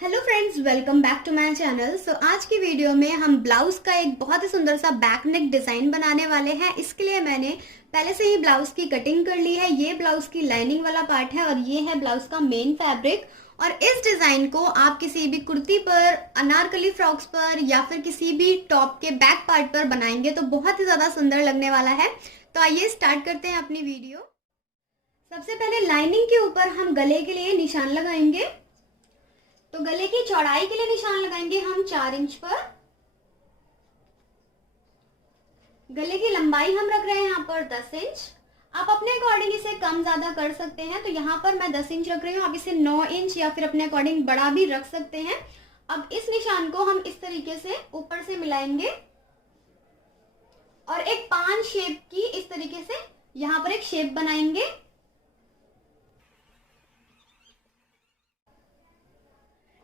Hello friends, welcome back to my channel. आज की video में हम ब्लाउज का एक बहुत ही सुंदर सा बैक नेक डिजाइन बनाने वाले हैं। इसके लिए मैंने पहले से ही ब्लाउज की कटिंग कर ली है। ये ब्लाउज की लाइनिंग वाला पार्ट है और ये है ब्लाउज का मेन फैब्रिक। और इस डिजाइन को आप किसी भी कुर्ती पर, अनारकली फ्रॉक्स पर या फिर किसी भी टॉप के बैक पार्ट पर बनाएंगे तो बहुत ही ज्यादा सुंदर लगने वाला है। तो आइए स्टार्ट करते हैं अपनी वीडियो। सबसे पहले लाइनिंग के ऊपर हम गले के लिए निशान लगाएंगे। तो गले की चौड़ाई के लिए निशान लगाएंगे हम 4 इंच पर। गले की लंबाई हम रख रहे हैं यहाँ पर 10 इंच। आप अपने अकॉर्डिंग इसे कम ज्यादा कर सकते हैं। तो यहाँ पर मैं 10 इंच रख रही हूँ, आप इसे 9 इंच या फिर अपने अकॉर्डिंग बड़ा भी रख सकते हैं। अब इस निशान को हम इस तरीके से ऊपर से मिलाएंगे और एक पान शेप की इस तरीके से यहाँ पर एक शेप बनाएंगे।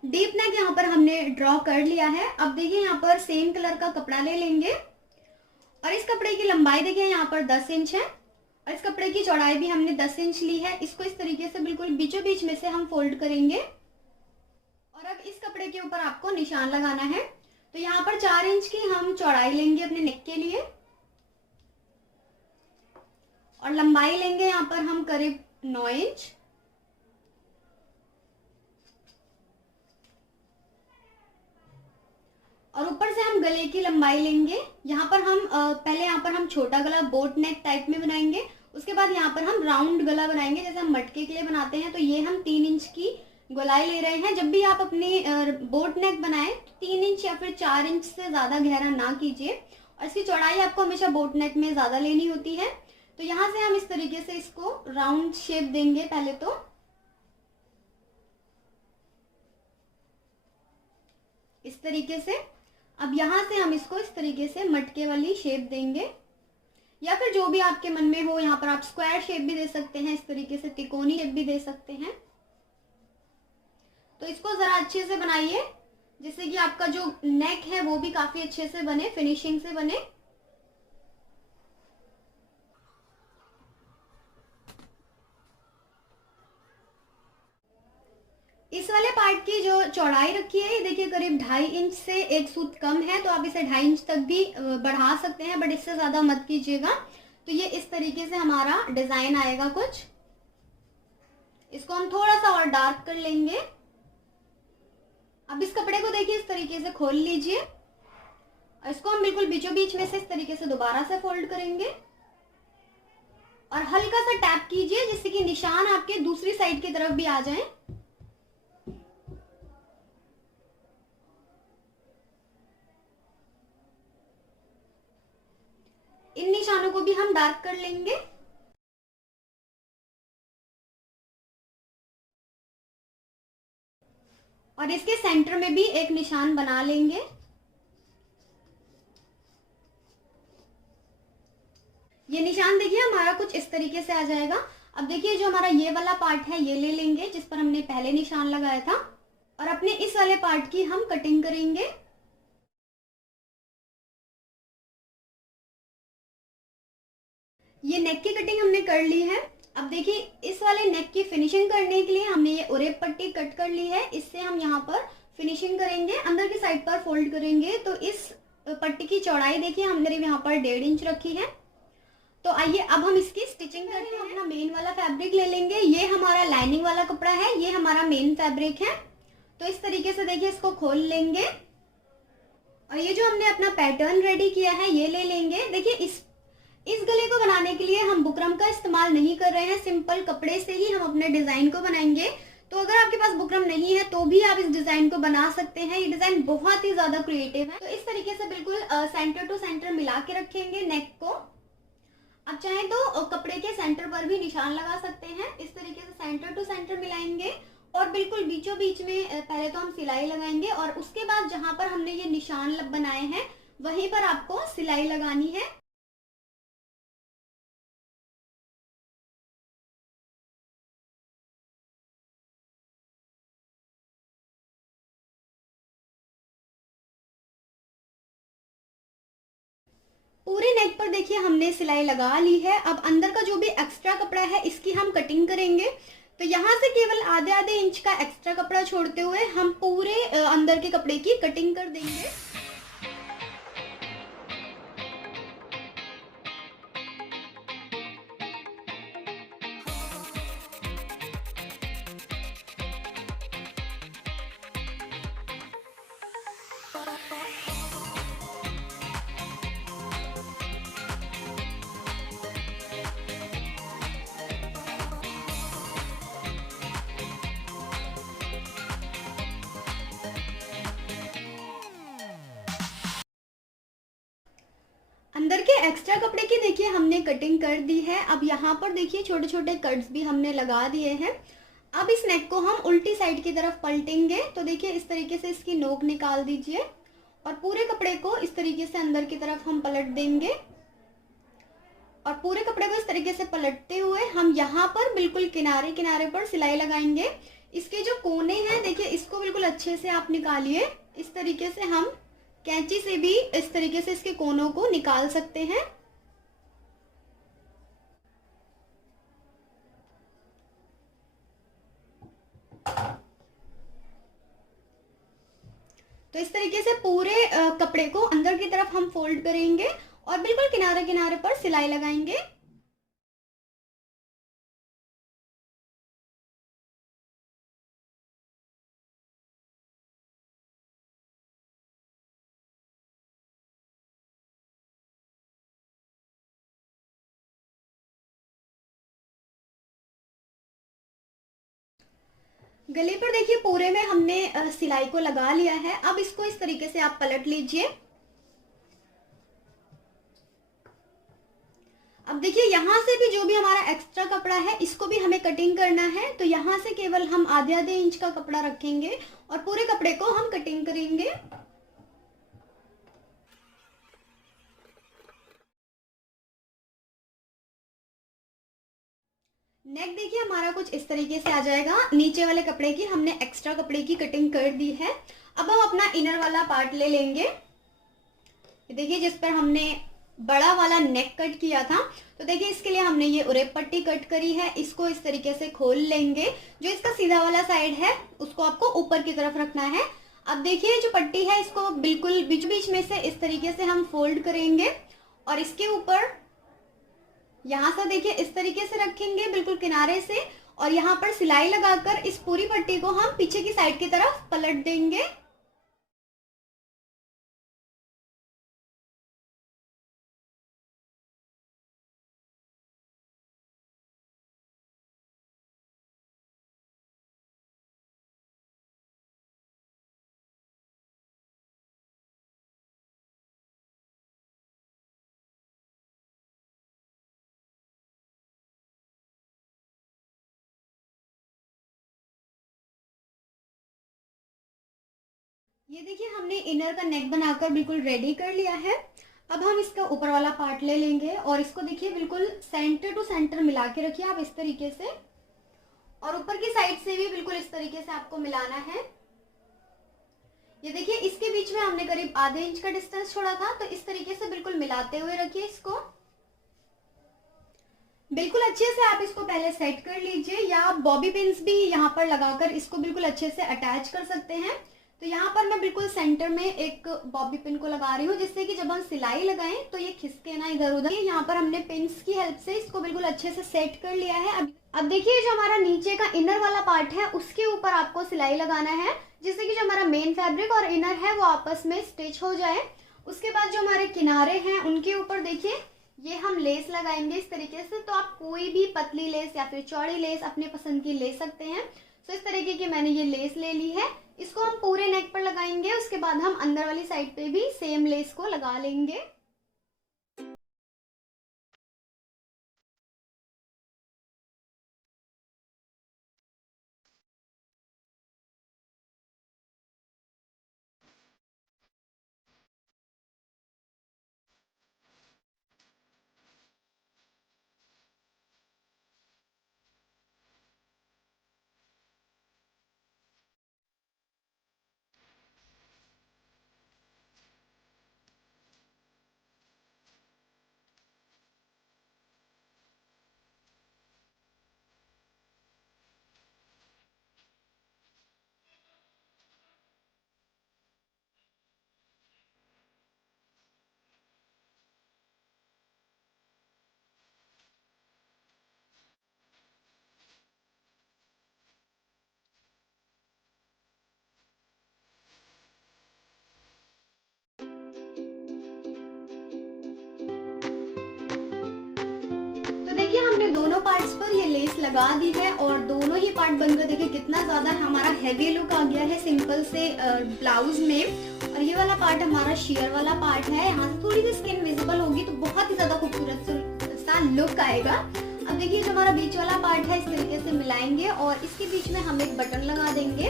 डीप नेक यहाँ पर हमने ड्रॉ कर लिया है। अब देखिए यहाँ पर सेम कलर का कपड़ा ले लेंगे और इस कपड़े की लंबाई देखिए यहाँ पर 10 इंच है और इस कपड़े की चौड़ाई भी हमने 10 इंच ली है। इसको इस तरीके से बिल्कुल बीचों बीच में से हम फोल्ड करेंगे और अब इस कपड़े के ऊपर आपको निशान लगाना है। तो यहाँ पर 4 इंच की हम चौड़ाई लेंगे अपने नेक के लिए और लंबाई लेंगे यहाँ पर हम करीब 9 इंच। और ऊपर से हम गले की लंबाई लेंगे। यहाँ पर हम पहले यहाँ पर हम छोटा गला बोट नेक टाइप में बनाएंगे, उसके बाद यहाँ पर हम राउंड गला बनाएंगे जैसे हम मटके के लिए बनाते हैं। तो ये हम 3 इंच की गोलाई ले रहे हैं। जब भी आप अपनी बोट नेक बनाएं तो 3 इंच या फिर 4 इंच से ज्यादा गहरा ना कीजिए और इसकी चौड़ाई आपको हमेशा बोट नेक में ज्यादा लेनी होती है। तो यहाँ से हम इस तरीके से इसको राउंड शेप देंगे पहले तो। इस तरीके से अब यहाँ से हम इसको इस तरीके से मटके वाली शेप देंगे या फिर जो भी आपके मन में हो। यहाँ पर आप स्क्वायर शेप भी दे सकते हैं, इस तरीके से त्रिकोणी शेप भी दे सकते हैं। तो इसको जरा अच्छे से बनाइए जिससे कि आपका जो नेक है वो भी काफी अच्छे से बने, फिनिशिंग से बने। इस वाले पार्ट की जो चौड़ाई रखी है ये देखिए करीब 2.5 इंच से 1 सूत कम है। तो आप इसे 2.5 इंच तक भी बढ़ा सकते हैं, बट इससे ज्यादा मत कीजिएगा। तो ये इस तरीके से हमारा डिजाइन आएगा कुछ। इसको हम थोड़ा सा और डार्क कर लेंगे। अब इस कपड़े को देखिए इस तरीके से खोल लीजिए और इसको हम बिल्कुल बीचों बीच में से इस तरीके से दोबारा से फोल्ड करेंगे और हल्का सा टैप कीजिए जिससे कि निशान आपके दूसरी साइड की तरफ भी आ जाए। इन निशानों को भी हम डार्क कर लेंगे। और इसके सेंटर में भी एक निशान बना लेंगे। ये निशान देखिए हमारा कुछ इस तरीके से आ जाएगा। अब देखिए जो हमारा ये वाला पार्ट है ये ले लेंगे जिस पर हमने पहले निशान लगाया था और अपने इस वाले पार्ट की हम कटिंग करेंगे। ये नेक की कटिंग हमने कर ली है। अब देखिए इस वाले नेक की फिनिशिंग करने के लिए हमने ये उरेप पट्टी कट कर ली है। इससे हम यहाँ पर फिनिशिंग करेंगे, अंदर की साइड पर फोल्ड करेंगे। तो इस पट्टी की चौड़ाई देखिए हमने यहाँ पर 1.5 इंच रखी है। तो आइए अब हम इसकी स्टिचिंग करते हैं। अपना मेन वाला फैब्रिक ले लेंगे। ये हमारा लाइनिंग वाला कपड़ा है, ये हमारा मेन फैब्रिक है। तो इस तरीके से देखिए इसको खोल लेंगे और ये जो हमने अपना पैटर्न रेडी किया है ये ले लेंगे। देखिए इस गले को बनाने के लिए हम बुकरम का इस्तेमाल नहीं कर रहे हैं, सिंपल कपड़े से ही हम अपने डिजाइन को बनाएंगे। तो अगर आपके पास बुकरम नहीं है तो भी आप इस डिजाइन को बना सकते हैं। ये डिजाइन बहुत ही ज्यादा क्रिएटिव है। तो इस तरीके से बिल्कुल सेंटर टू सेंटर मिला के रखेंगे नेक को। अब चाहे तो कपड़े के सेंटर पर भी निशान लगा सकते हैं। इस तरीके से सेंटर टू सेंटर मिलाएंगे और बिल्कुल बीचों बीच में पहले तो हम सिलाई लगाएंगे और उसके बाद जहां पर हमने ये निशान बनाए हैं वहीं पर आपको सिलाई लगानी है। पूरे नेक पर देखिए हमने सिलाई लगा ली है। अब अंदर का जो भी एक्स्ट्रा कपड़ा है इसकी हम कटिंग करेंगे। तो यहाँ से केवल आधे आधे इंच का एक्स्ट्रा कपड़ा छोड़ते हुए हम पूरे अंदर के कपड़े की कटिंग कर देंगे। अंदर के एक्स्ट्रा कपड़े की देखिए हमने कटिंग कर दी है। अब यहाँ पर देखिए छोटे छोटे कट्स भी हमने लगा दिए हैं। अब इस नेक को हम उल्टी साइड की तरफ पलटेंगे। तो देखिए इस तरीके से इसकी नोक निकाल दीजिए और पूरे कपड़े को इस तरीके से अंदर की तरफ हम पलट देंगे। और पूरे कपड़े को इस तरीके से पलटते हुए हम यहाँ पर बिल्कुल किनारे किनारे पर सिलाई लगाएंगे। इसके जो कोने हैं देखिए इसको बिल्कुल अच्छे से आप निकालिए। इस तरीके से हम कैंची से भी इस तरीके से इसके कोनों को निकाल सकते हैं। तो इस तरीके से पूरे कपड़े को अंदर की तरफ हम फोल्ड करेंगे और बिल्कुल किनारे किनारे पर सिलाई लगाएंगे। गले पर देखिए पूरे में हमने सिलाई को लगा लिया है। अब इसको इस तरीके से आप पलट लीजिए। अब देखिए यहाँ से भी जो भी हमारा एक्स्ट्रा कपड़ा है इसको भी हमें कटिंग करना है। तो यहाँ से केवल हम आधे आधे इंच का कपड़ा रखेंगे और पूरे कपड़े को हम कटिंग करेंगे। नेक देखिए हमारा कुछ इस तरीके से आ जाएगा। नीचे वाले कपड़े की हमने एक्स्ट्रा कपड़े की कटिंग कर दी है। अब हम अपना इनर वाला पार्ट ले लेंगे। देखिए जिस पर हमने बड़ा वाला नेक कट किया था, तो देखिए इसके लिए हमने ये उरेप पट्टी कट करी है। इसको इस तरीके से खोल लेंगे। जो इसका सीधा वाला साइड है उसको आपको ऊपर की तरफ रखना है। अब देखिए जो पट्टी है इसको बिल्कुल बीच बीच में से इस तरीके से हम फोल्ड करेंगे और इसके ऊपर यहाँ से देखिए इस तरीके से रखेंगे बिल्कुल किनारे से। और यहाँ पर सिलाई लगाकर इस पूरी पट्टी को हम पीछे की साइड की तरफ पलट देंगे। ये देखिए हमने इनर का नेक बनाकर बिल्कुल रेडी कर लिया है। अब हम इसका ऊपर वाला पार्ट ले लेंगे और इसको देखिए बिल्कुल सेंटर टू सेंटर मिला के रखिए आप इस तरीके से। और ऊपर की साइड से भी बिल्कुल इस तरीके से आपको मिलाना है। ये देखिए इसके बीच में हमने करीब आधे इंच का डिस्टेंस छोड़ा था। तो इस तरीके से बिल्कुल मिलाते हुए रखिए इसको। बिल्कुल अच्छे से आप इसको पहले सेट कर लीजिए, या आप बॉबी पिन्स भी यहाँ पर लगाकर इसको बिल्कुल अच्छे से अटैच कर सकते हैं। तो यहाँ पर मैं बिल्कुल सेंटर में एक बॉबी पिन को लगा रही हूँ, जिससे कि जब हम सिलाई लगाएं तो ये खिसके ना इधर उधर। यहाँ पर हमने पिन्स की हेल्प से इसको बिल्कुल अच्छे से सेट कर लिया है। अब देखिए जो हमारा नीचे का इनर वाला पार्ट है उसके ऊपर आपको सिलाई लगाना है, जिससे कि जो हमारा मेन फैब्रिक और इनर है वो आपस में स्टिच हो जाए। उसके बाद जो हमारे किनारे हैं उनके ऊपर देखिए ये हम लेस लगाएंगे इस तरीके से। तो आप कोई भी पतली लेस या फिर चौड़ी लेस अपने पसंद की ले सकते हैं। तो इस तरीके की मैंने ये लेस ले ली है। इसको हम पूरे नेक पर लगाएंगे। उसके बाद हम अंदर वाली साइड पे भी सेम लेस को लगा लेंगे। लेस लगा दी है और दोनों ही पार्ट बनकर देखिए कितना ज्यादा हमारा हैवी लुक आ गया है सिंपल से ब्लाउज में। और ये वाला पार्ट हमारा शेयर वाला पार्ट है, यहाँ से थोड़ी सी स्किन विजिबल होगी तो बहुत ही ज्यादा खूबसूरत सा लुक आएगा। अब देखिए जो हमारा बीच वाला पार्ट है इस तरीके से मिलाएंगे और इसके बीच में हम एक बटन लगा देंगे।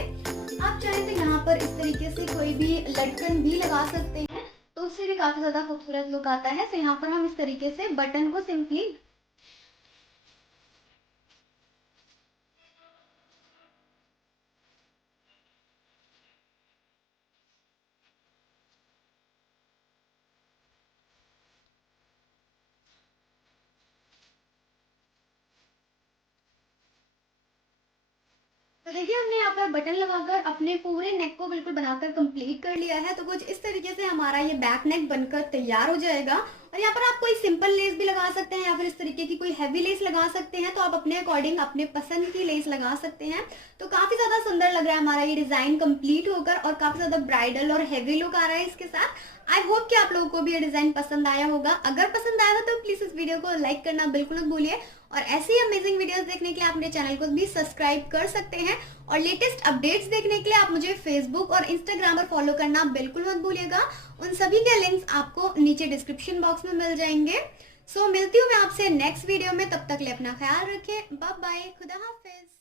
आप चाहें तो यहाँ पर इस तरीके से कोई भी लटकन भी लगा सकते हैं तो उससे भी काफी ज्यादा खूबसूरत लुक आता है। तो यहाँ पर हम इस तरीके से बटन को सिंपली तो देखिए हमने यहाँ पर बटन लगाकर अपने पूरे नेक को बिल्कुल बनाकर कंप्लीट कर लिया है। तो कुछ इस तरीके से हमारा ये बैक नेक बनकर तैयार हो जाएगा। और यहाँ पर आप कोई सिंपल लेस भी लगा सकते हैं या फिर इस तरीके की कोई हैवी लेस लगा सकते हैं, तो आप अपने अकॉर्डिंग अपने पसंद की लेस लगा सकते हैं। तो काफी ज्यादा सुंदर लग रहा है हमारा ये डिजाइन कंप्लीट होकर और काफी ज्यादा ब्राइडल और हैवी लुक आ रहा है इसके साथ। आई होप कि आप लोगों को भी ये डिजाइन पसंद आया होगा। अगर पसंद आया हो तो प्लीज इस वीडियो को लाइक करना बिल्कुल मत भूलिए और ऐसे ही अमेजिंग वीडियोस देखने के लिए आप अपने चैनल को भी सब्सक्राइब कर सकते हैं। और लेटेस्ट अपडेट्स देखने के लिए आप मुझे फेसबुक और इंस्टाग्राम पर फॉलो करना बिल्कुल मत भूलिएगा। उन सभी के लिंक्स आपको नीचे डिस्क्रिप्शन बॉक्स में मिल जाएंगे। सो मिलती हूँ मैं आपसे नेक्स्ट वीडियो में, तब तक ले अपना ख्याल रखें। बाय बाय, खुदा हाफिज।